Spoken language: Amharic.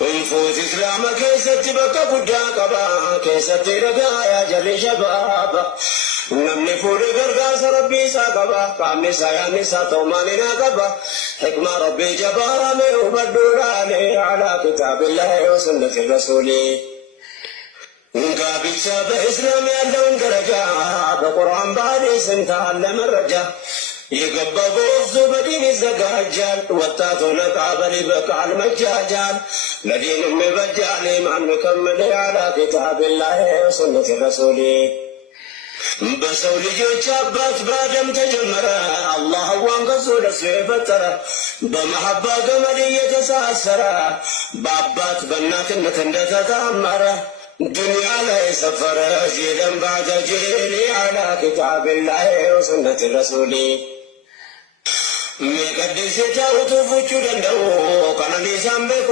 انفوت اسلام كيست بكا بدا قبا كيست رجا يا جري شباب نمني فور غرغاس ربي ساقبا قامي ساياني ساتومانينا قبا حكمة ربي جبارا من وبدوراني على كتاب الله وسنة الرسول قابلسا بإسلام يالون درجا بقرآن بعدي سنتعلم الرجا يقبى بوفزو بدين الزقاجال واتاتو نقابلي بقى المجاجال لدين مبجالي مع مكمل على كتاب الله وسنة الرسول بسو ልጆች አባት በአደም ተጀመረ አላህ ዋንገዙ ለሱ የፈጠረ በመሐባ ገመድ እየተሳሰረ በአባት በእናትነት እንደተጣመረ ዱንያ ላይ ሰፈረ ዚለን ባዕደ ጅሊ አላ ኪታብላህ ወሱነት ረሱሊ ሚቀድስ የታውቱ ፉቹ ደንደው ቀነኒ ሳምቤኮ